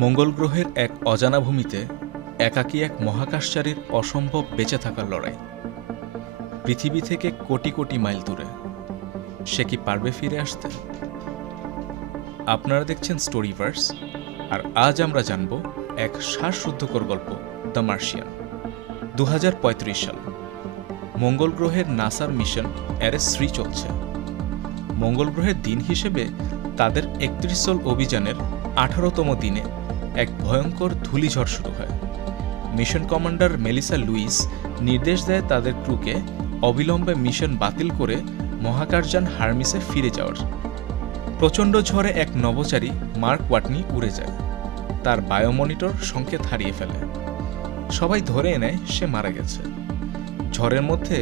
মঙ্গল গ্রহের এক অজানা ভূমিতে একাকী এক মহাকাশচারীর অসম্ভব বেঁচে থাকার লড়াই। পৃথিবী থেকে কোটি কোটি মাইল দূরে। সে কি পারবে ফিরে আসতে? আপনারা দেখছেন স্টোরিভার্স, আর আজ আমরা জানব এক শ্বাসরুদ্ধকর গল্প, দ্য মার্শিয়ান। 2035 সাল। মঙ্গল গ্রহের নাসার মিশন এরেস 3 চলছে। মঙ্গল গ্রহের দিন হিসেবে তাদের 31 সোল অভিযানের 18তম দিনে এক ভয়ঙ্কর ধূলিঝড় শুরু হয়। মিশন কমান্ডার মেলিসা লুইস নির্দেশ দেয় তাদের ক্রুকে অবিলম্বে মিশন বাতিল করে মহাকাশযান হারমিসে ফিরে যাওয়ার। প্রচণ্ড ঝড়ে এক নভোচারী মার্ক ওয়াটনি উড়ে যায়। তার বায়োমনিটর সংকেত হারিয়ে ফেলে। সবাই ধরে নেয় সে মারা গেছে। ঝড়ের মধ্যে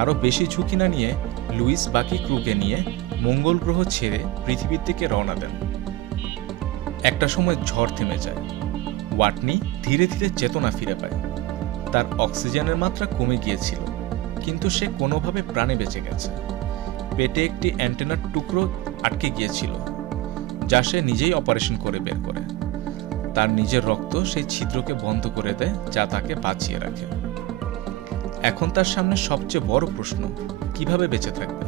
আরও বেশি ঝুঁকি না নিয়ে লুইস বাকি ক্রুকে নিয়ে মঙ্গল গ্রহ ছেড়ে পৃথিবীর দিকে রওনা দেন। একটা সময় ঝড় থেমে যায়। ওয়াটনি ধীরে ধীরে চেতনা ফিরে পায়। তার অক্সিজেনের মাত্রা কমে গিয়েছিল, কিন্তু সে কোনোভাবে প্রাণে বেঁচে গেছে। পেটে একটি অ্যান্টেনার টুকরো আটকে গিয়েছিল, যা সে নিজেই অপারেশন করে বের করে। তার নিজের রক্ত সেই ছিদ্রকে বন্ধ করে দেয়, যা তাকে বাঁচিয়ে রাখে। এখন তার সামনে সবচেয়ে বড় প্রশ্ন, কিভাবে বেঁচে থাকবে?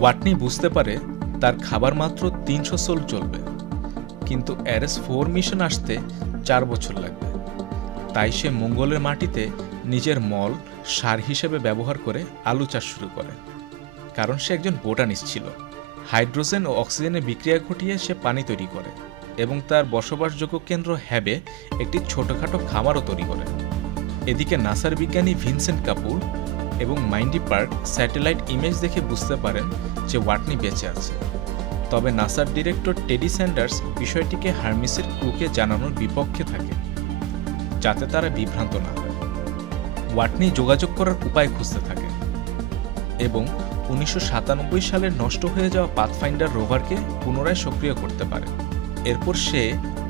ওয়াটনি বুঝতে পারে তার খাবার মাত্র 300 সোল চলবে, কিন্তু এরেস 4 মিশন আসতে 4 বছর লাগবে। তাই সে মঙ্গলের মাটিতে নিজের মল সার হিসেবে ব্যবহার করে আলু চাষ শুরু করে। কারণ সে একজন বোটানিস্ট ছিল। হাইড্রোজেন ও অক্সিজেনের বিক্রিয়া ঘটিয়ে সে পানি তৈরি করে এবং তার বসবাসযোগ্য কেন্দ্র হ্যাবে একটি ছোটখাটো খামারও তৈরি করে। এদিকে নাসার বিজ্ঞানী ভিনসেন্ট কাপুর এবং মাইন্ডি পার্ক স্যাটেলাইট ইমেজ দেখে বুঝতে পারেন যে ওয়াটনি বেঁচে আছে। তবে নাসার ডিরেক্টর টেডি স্যান্ডার্স বিষয়টিকে হারমিসের ক্রুকে জানানোর বিপক্ষে থাকে, যাতে তারা বিভ্রান্ত না হয়। ওয়াটনি যোগাযোগ করার উপায় খুঁজতে থাকে এবং 1997 সালে নষ্ট হয়ে যাওয়া পাথফাইন্ডার রোভারকে পুনরায় সক্রিয় করতে পারে। এরপর সে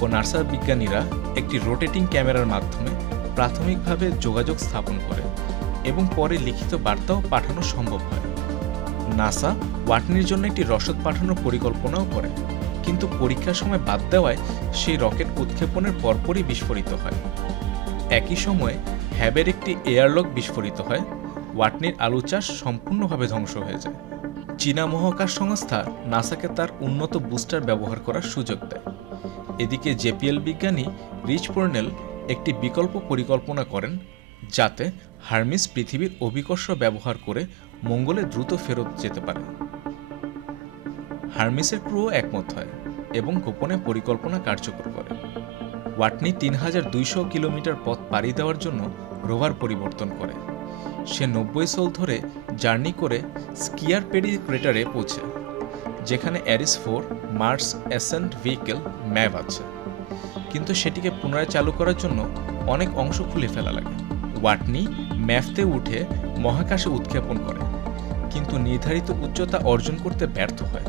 ও নাসার বিজ্ঞানীরা একটি রোটেটিং ক্যামেরার মাধ্যমে প্রাথমিকভাবে যোগাযোগ স্থাপন করে এবং পরে লিখিত বার্তাও পাঠানো সম্ভব হয়। নাসা ওয়াটনির জন্য একটি রসদ পাঠানোর পরিকল্পনাও করে, কিন্তু পরীক্ষার সময় বাদ দেওয়ায় সেই রকেট উৎক্ষেপণের পরপরই বিস্ফোরিত হয়। একই সময়ে হ্যাবের একটি এয়ারলক বিস্ফোরিত হয়। ওয়াটনির আলু চাষ সম্পূর্ণভাবে ধ্বংস হয়ে যায়। চীনা মহাকাশ সংস্থা নাসাকে তার উন্নত বুস্টার ব্যবহার করার সুযোগ দেয়। এদিকে জেপিএল বিজ্ঞানী রিচ পোর্নেল একটি বিকল্প পরিকল্পনা করেন, যাতে হারমিস পৃথিবীর অভিকর্ষ ব্যবহার করে মঙ্গলে দ্রুত ফেরত যেতে পারে। হারমিসের ক্রুও একমত হয় এবং গোপনে পরিকল্পনা কার্যকর করে। ওয়াটনি 3200 কিলোমিটার পথ পাড়ি দেওয়ার জন্য রোভার পরিবর্তন করে। সে 90 সোল ধরে জার্নি করে স্কিয়ার পেডি ক্রেটারে পৌঁছে, যেখানে এরিস 4 মার্স অ্যাসেন্ট ভেহিকেল ম্যাভ আছে। কিন্তু সেটিকে পুনরায় চালু করার জন্য অনেক অংশ খুলে ফেলা লাগে। ওয়াটনি ম্যাভতে উঠে মহাকাশে উৎক্ষেপণ করে, কিন্তু নির্ধারিত উচ্চতা অর্জন করতে ব্যর্থ হয়।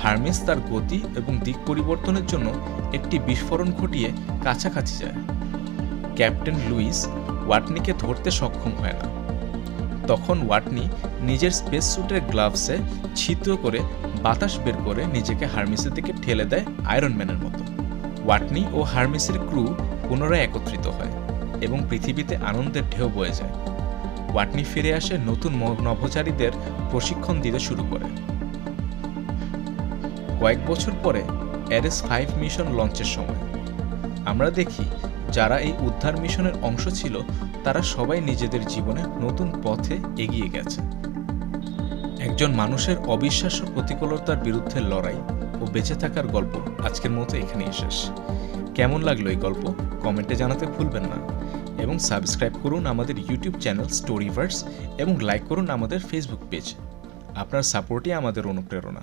হারমিস তার গতি এবং দিক পরিবর্তনের জন্য একটি বিস্ফোরণ ঘটিয়ে কাছাকাছি যায়। ক্যাপ্টেন লুইস ওয়াটনিকে ধরতে সক্ষম হয় না। তখন ওয়াটনি নিজের স্পেস স্যুটের গ্লাভসে ছিদ্র করে বাতাস বের করে নিজেকে হারমিসের দিকে ঠেলে দেয়, আয়রন ম্যানের মতো। ওয়াটনি ও হারমিসের ক্রু পুনরায় একত্রিত হয় এবং পৃথিবীতে আনন্দের ঢেউ বয়ে যায়। ওয়াটনি ফিরে আসে নতুন নভোচারীদের প্রশিক্ষণ দিতে শুরু করে। কয়েক বছর পরে এরেস 5 মিশন লঞ্চের সময় আমরা দেখি যারা এই উদ্ধার মিশনের অংশ ছিল তারা সবাই নিজেদের জীবনে নতুন পথে এগিয়ে গেছে। একজন মানুষের অবিশ্বাস্য প্রতিকূলতার বিরুদ্ধে লড়াই ও বেঁচে থাকার গল্প আজকের মতো এখানেই শেষ। কেমন লাগলো এই গল্প কমেন্টে জানাতে ভুলবেন না, এবং সাবস্ক্রাইব করুন আমাদের ইউটিউব চ্যানেল স্টোরিভার্স এবং লাইক করুন আমাদের ফেসবুক পেজ। আপনার সাপোর্টই আমাদের অনুপ্রেরণা।